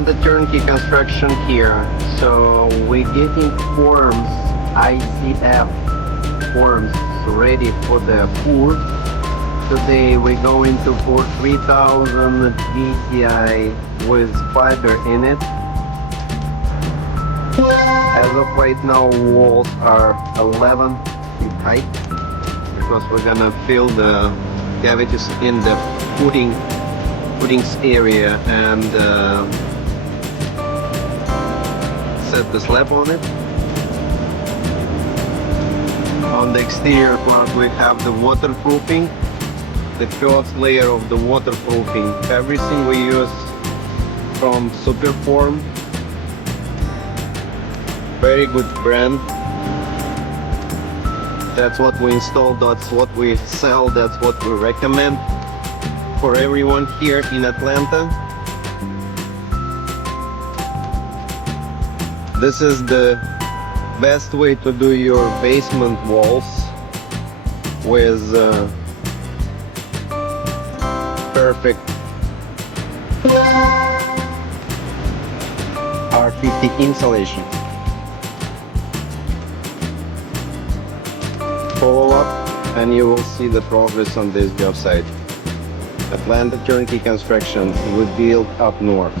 Atlanta Turnkey Construction here. So we're getting forms, ICF forms ready for the pour. Today we're going to pour 3000 PCI with fiber in it. As of right now, walls are 11 feet high because we're gonna fill the cavities in the footings area and set the slab on it. On the exterior part we have the waterproofing, the first layer of the waterproofing. Everything we use from Superform, very good brand. That's what we install, that's what we sell, that's what we recommend for everyone here in Atlanta. This is the best way to do your basement walls with perfect R50 insulation. Follow up and you will see the progress on this job site. Atlanta Turnkey Construction, we build up north.